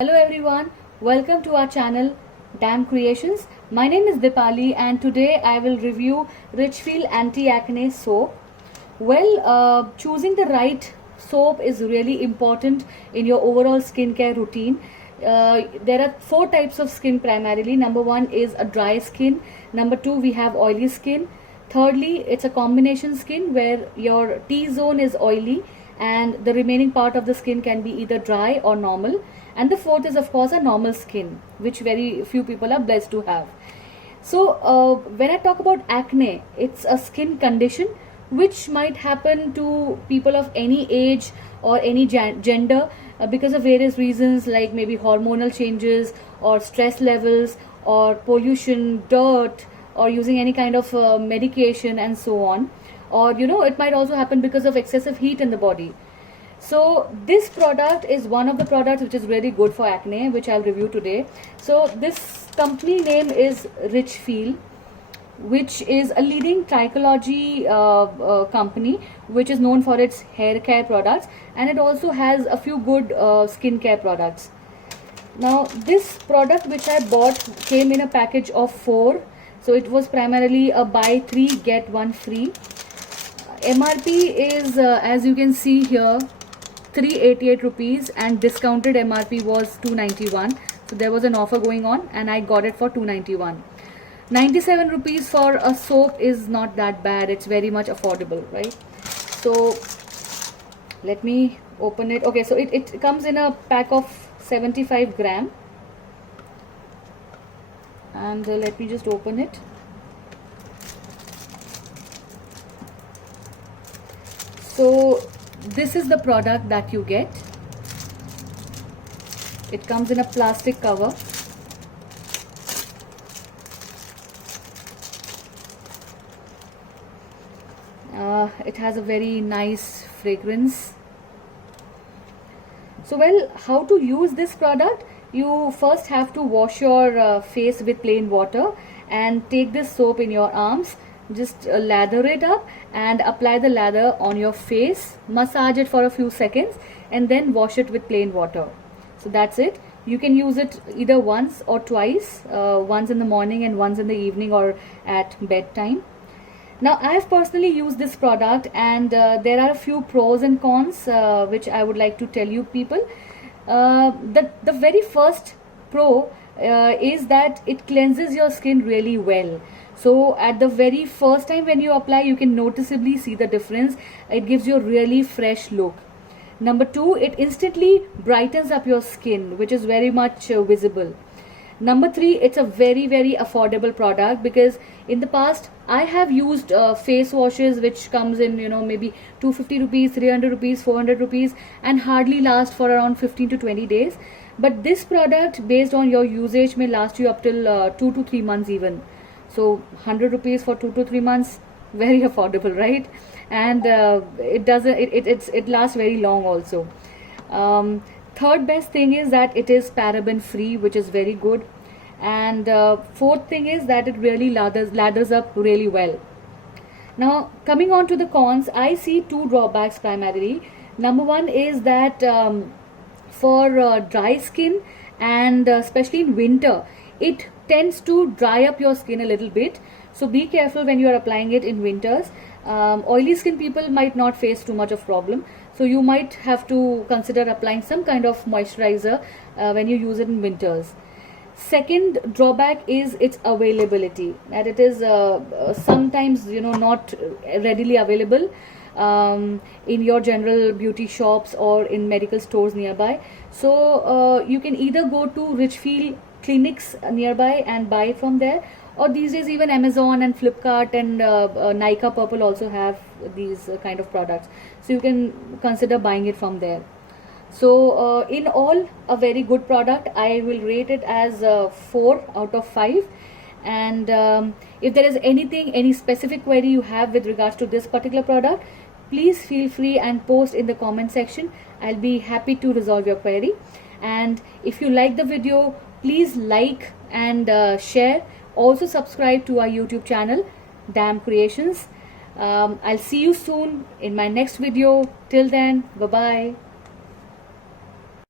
Hello everyone, welcome to our channel Dam Creations. My name is Dipali and today I will review Richfeel anti-acne soap. Choosing the right soap is really important in your overall skincare routine. There are four types of skin primarily. Number one is a dry skin. Number two, we have oily skin. Thirdly, it's a combination skin where your T-zone is oily and the remaining part of the skin can be either dry or normal. And the fourth is of course a normal skin, which very few people are blessed to have. So when I talk about acne, it's a skin condition which might happen to people of any age or any gender because of various reasons, like maybe hormonal changes or stress levels or pollution, dirt, or using any kind of medication and so on. Or it might also happen because of excessive heat in the body. So this product is one of the products which is really good for acne, which I'll review today. So this company name is Richfeel, which is a leading trichology company which is known for its hair care products, and it also has a few good skincare products. Now this product which I bought came in a package of 4, so it was primarily a buy 3 get 1 free. MRP is as you can see here 388 rupees and discounted MRP was 291. So there was an offer going on and I got it for 291. 97 rupees for a soap is not that bad. It's very much affordable, right? So let me open it. Okay, so it comes in a pack of 75 gram. And let me just open it. So this is the product that you get. It comes in a plastic cover. It has a very nice fragrance. So how to use this product? You first have to wash your face with plain water and take this soap in your arms. Just lather it up and apply the lather on your face, massage it for a few seconds and then wash it with plain water. So that's it. You can use it either once or twice, once in the morning and once in the evening or at bedtime. Now I have personally used this product and there are a few pros and cons which I would like to tell you people. The very first pro is that it cleanses your skin really well. So at the very first time when you apply, you can noticeably see the difference. It gives you a really fresh look. Number two, it instantly brightens up your skin, which is very much visible. Number three, it's a very affordable product because in the past I have used face washes which comes in maybe 250 rupees, 300 rupees, 400 rupees and hardly last for around 15 to 20 days. But this product, based on your usage, may last you up till 2 to 3 months even. So 100 rupees for 2 to 3 months, very affordable, right? And it lasts very long also. Third best thing is that it is paraben free, which is very good. And fourth thing is that it really lathers up really well. Now coming on to the cons, I see two drawbacks primarily. Number one is that for dry skin and especially in winter, it tends to dry up your skin a little bit. So be careful when you are applying it in winters. Oily skin people might not face too much of problem. So you might have to consider applying some kind of moisturizer when you use it in winters. Second drawback is its availability, that it is sometimes not readily available in your general beauty shops or in medical stores nearby. So you can either go to Richfeel clinics nearby and buy it from there, or these days even Amazon and Flipkart and Nykaa Purple also have these kind of products, so you can consider buying it from there. So in all, a very good product. I will rate it as 4 out of 5. And if there is any specific query you have with regards to this particular product, please feel free and post in the comment section. I'll be happy to resolve your query. And if you like the video, please like and share. Also subscribe to our YouTube channel, Dam Creations. I'll see you soon in my next video. Till then, bye bye.